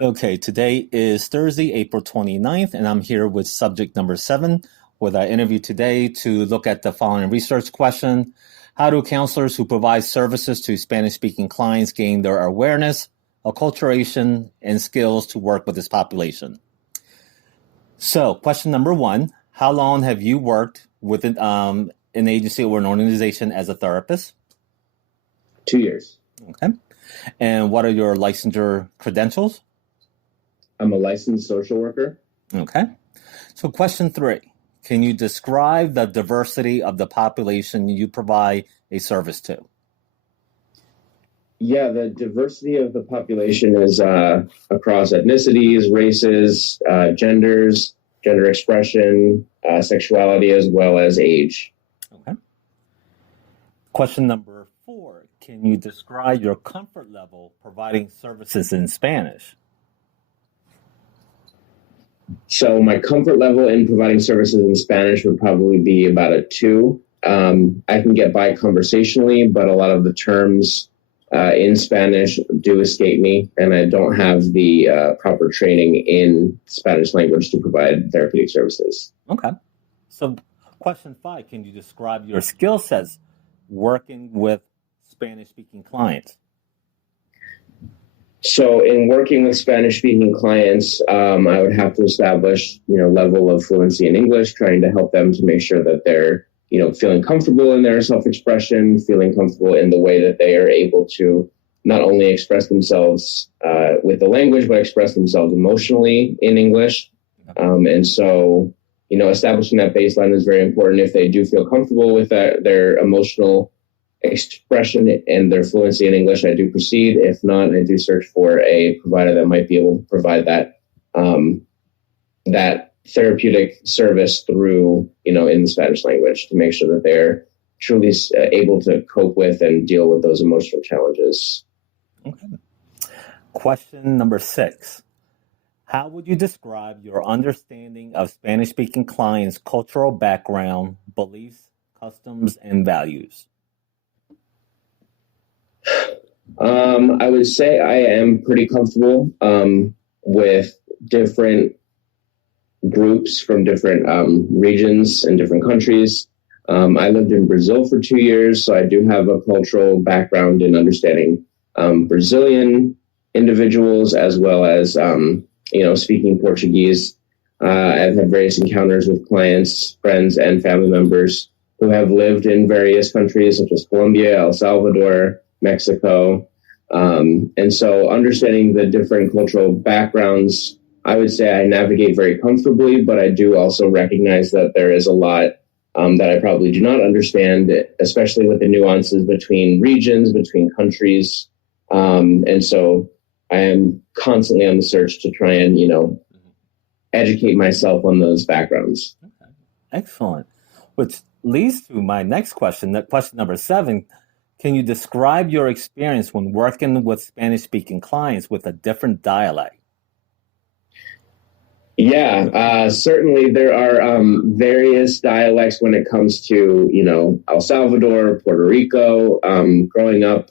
Okay, today is Thursday, April 29th, and I'm here with subject number 7 with our interview today to look at the following research question. How do counselors who provide services to Spanish-speaking clients gain their awareness, acculturation, and skills to work with this population? So, question number 1, how long have you worked with an agency or an organization as a therapist? 2 years. Okay. And what are your licensure credentials? I'm a licensed social worker. Okay. So question 3, can you describe the diversity of the population you provide a service to? Yeah, the diversity of the population is across ethnicities, races, genders, gender expression, sexuality, as well as age. Okay. Question number 4, can you describe your comfort level providing services in Spanish? So my comfort level in providing services in Spanish would probably be about a 2. I can get by conversationally, but a lot of the terms in Spanish do escape me, and I don't have the proper training in Spanish language to provide therapeutic services. Okay. So question 5, can you describe your skill sets working with Spanish-speaking clients? So in working with Spanish-speaking clients, I would have to establish, level of fluency in English, trying to help them to make sure that they're, feeling comfortable in their self-expression, feeling comfortable in the way that they are able to not only express themselves with the language, but express themselves emotionally in English. And so, establishing that baseline is very important. If they do feel comfortable with their emotional expression and their fluency in English, I do proceed. If not, I do search for a provider that might be able to provide that that therapeutic service through, in the Spanish language to make sure that they're truly able to cope with and deal with those emotional challenges. Okay. Question number 6. How would you describe your understanding of Spanish-speaking clients' cultural background, beliefs, customs, and values? I would say I am pretty comfortable with different groups from different regions and different countries. I lived in Brazil for 2 years, so I do have a cultural background in understanding Brazilian individuals as well as, speaking Portuguese. I've had various encounters with clients, friends, and family members who have lived in various countries such as Colombia, El Salvador, Mexico. And so understanding the different cultural backgrounds, I would say I navigate very comfortably, but I do also recognize that there is a lot that I probably do not understand, especially with the nuances between regions, between countries. And so I am constantly on the search to try and, educate myself on those backgrounds. Okay. Excellent. Which leads to my next question, that question number 7. Can you describe your experience when working with Spanish-speaking clients with a different dialect? Yeah, certainly there are various dialects when it comes to, El Salvador, Puerto Rico. Growing up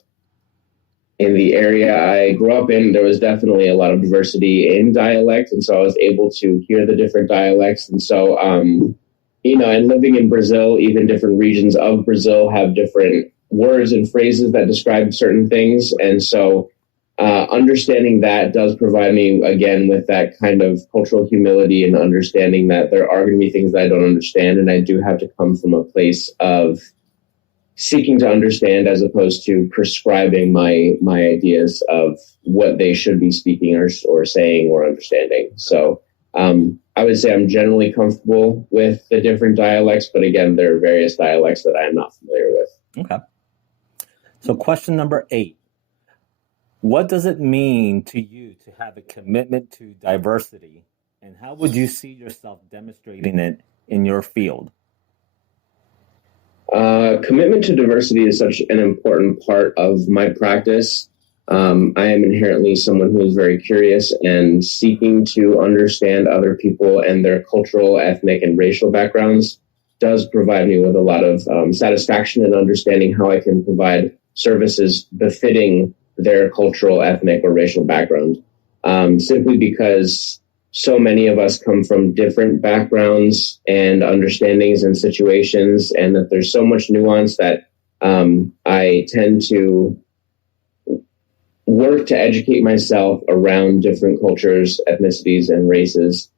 in the area I grew up in, there was definitely a lot of diversity in dialect. And so I was able to hear the different dialects. And so, and living in Brazil, even different regions of Brazil have different words and phrases that describe certain things. And so understanding that does provide me, again, with that kind of cultural humility and understanding that there are going to be things that I don't understand. And I do have to come from a place of seeking to understand as opposed to prescribing my ideas of what they should be speaking or saying or understanding. So I would say I'm generally comfortable with the different dialects, but again, there are various dialects that I am not familiar with. Okay. So question number 8. What does it mean to you to have a commitment to diversity, and how would you see yourself demonstrating it in your field? Commitment to diversity is such an important part of my practice. I am inherently someone who is very curious and seeking to understand other people and their cultural, ethnic, and racial backgrounds does provide me with a lot of satisfaction in understanding how I can provide services befitting their cultural, ethnic, or racial background. simply because so many of us come from different backgrounds and understandings and situations, and that there's so much nuance that I tend to work to educate myself around different cultures, ethnicities, and races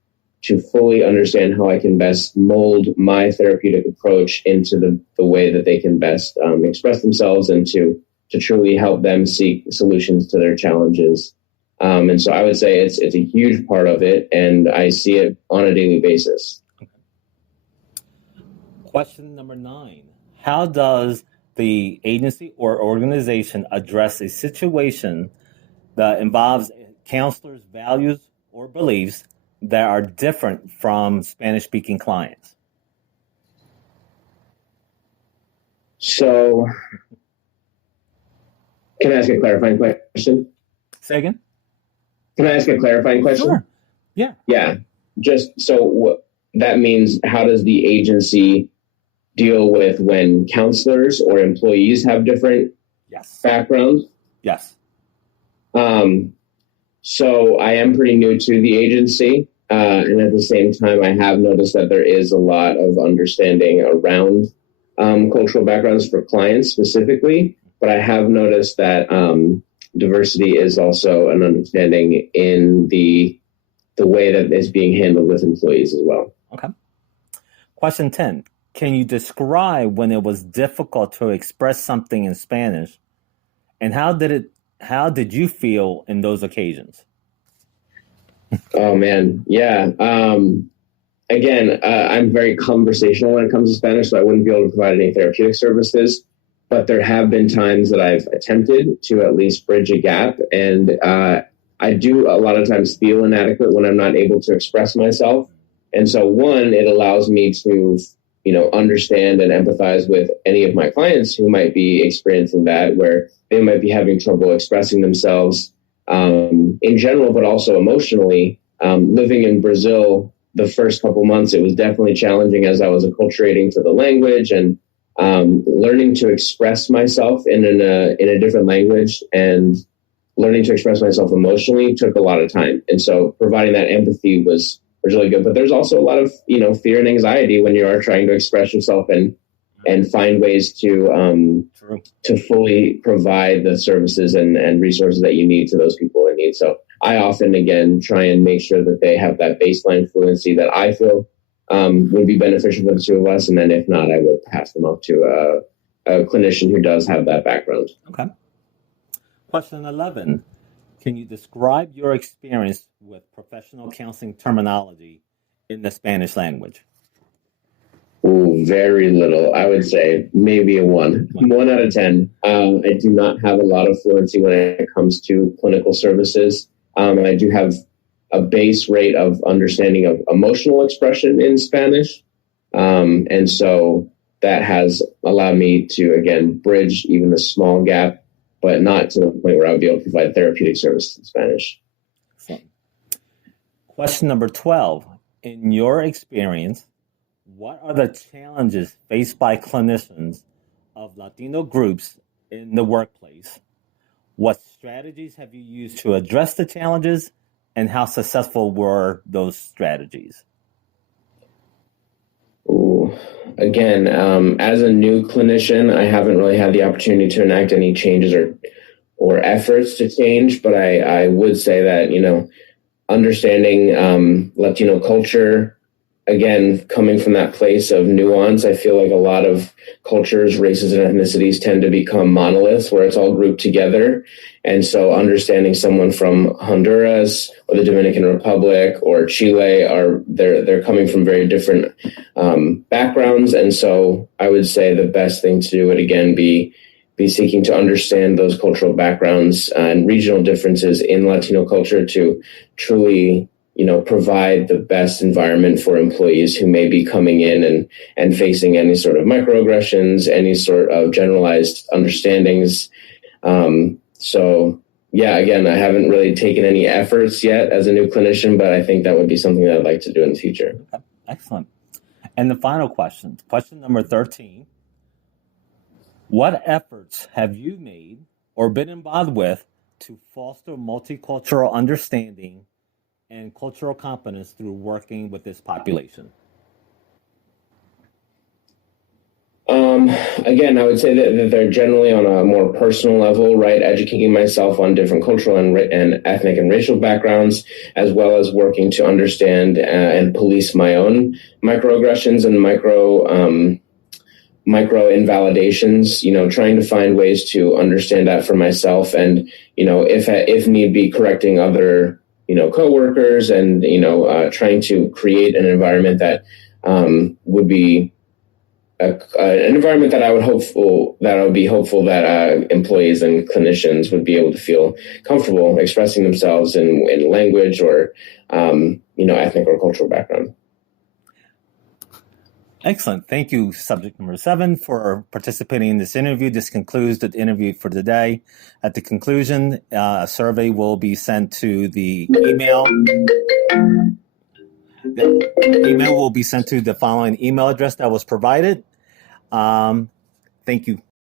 to fully understand how I can best mold my therapeutic approach into the way that they can best express themselves, and to truly help them seek solutions to their challenges. And so I would say it's a huge part of it, and I see it on a daily basis. Question number 9. How does the agency or organization address a situation that involves counselors' values or beliefs that are different from Spanish-speaking clients? So, can I ask a clarifying question? Say again? Can I ask a clarifying question? Sure. Yeah. Yeah. Just so that means, how does the agency deal with when counselors or employees have different backgrounds? Yes. So I am pretty new to the agency. And at the same time, I have noticed that there is a lot of understanding around cultural backgrounds for clients specifically. But I have noticed that diversity is also an understanding in the way that is being handled with employees as well. Okay. Question 10. Can you describe when it was difficult to express something in Spanish, and how did you feel in those occasions? Oh man, yeah. Again, I'm very conversational when it comes to Spanish, so I wouldn't be able to provide any therapeutic services. But there have been times that I've attempted to at least bridge a gap, and I do a lot of times feel inadequate when I'm not able to express myself. And so, one, it allows me to, understand and empathize with any of my clients who might be experiencing that, where they might be having trouble expressing themselves in general, but also emotionally. Living in Brazil, the first couple months, it was definitely challenging as I was acculturating to the language and learning to express myself in a different language, and learning to express myself emotionally took a lot of time. And so providing that empathy was really good. But there's also a lot of, fear and anxiety when you are trying to express yourself and find ways to fully provide the services and resources that you need to those people in need. So I often, again, try and make sure that they have that baseline fluency that I feel would be beneficial for the two of us. And then if not, I will pass them off to a clinician who does have that background. Okay. Question 11. Can you describe your experience with professional counseling terminology in the Spanish language? Ooh, very little. I would say maybe a 1 out of 10. I do not have a lot of fluency when it comes to clinical services. I do have a base rate of understanding of emotional expression in Spanish. And so that has allowed me to, again, bridge even a small gap, but not to the point where I would be able to provide therapeutic services in Spanish. Excellent. Question number 12. In your experience, what are the challenges faced by clinicians of Latino groups in the workplace? What strategies have you used to address the challenges, and how successful were those strategies? Ooh. Again, as a new clinician, I haven't really had the opportunity to enact any changes or efforts to change, but I would say that, understanding Latino culture, again, coming from that place of nuance, I feel like a lot of cultures, races, and ethnicities tend to become monoliths where it's all grouped together. And so understanding someone from Honduras or the Dominican Republic or Chile, they're coming from very different backgrounds. And so I would say the best thing to do would, again, be seeking to understand those cultural backgrounds and regional differences in Latino culture to truly provide the best environment for employees who may be coming in and facing any sort of microaggressions, any sort of generalized understandings. So yeah, again, I haven't really taken any efforts yet as a new clinician, but I think that would be something that I'd like to do in the future. Okay. Excellent. And the final question number 13. What efforts have you made or been involved with to foster multicultural understanding and cultural competence through working with this population? Again, I would say that they're generally on a more personal level, right? Educating myself on different cultural and ethnic and racial backgrounds, as well as working to understand and police my own microaggressions and micro invalidations, trying to find ways to understand that for myself and, if need be, correcting other, coworkers and, trying to create an environment that would be an environment that I would be hopeful that employees and clinicians would be able to feel comfortable expressing themselves in language or, ethnic or cultural background. Excellent. Thank you, subject number 7, for participating in this interview. This concludes the interview for today. At the conclusion, a survey will be sent to the email. The email will be sent to the following email address that was provided. Thank you.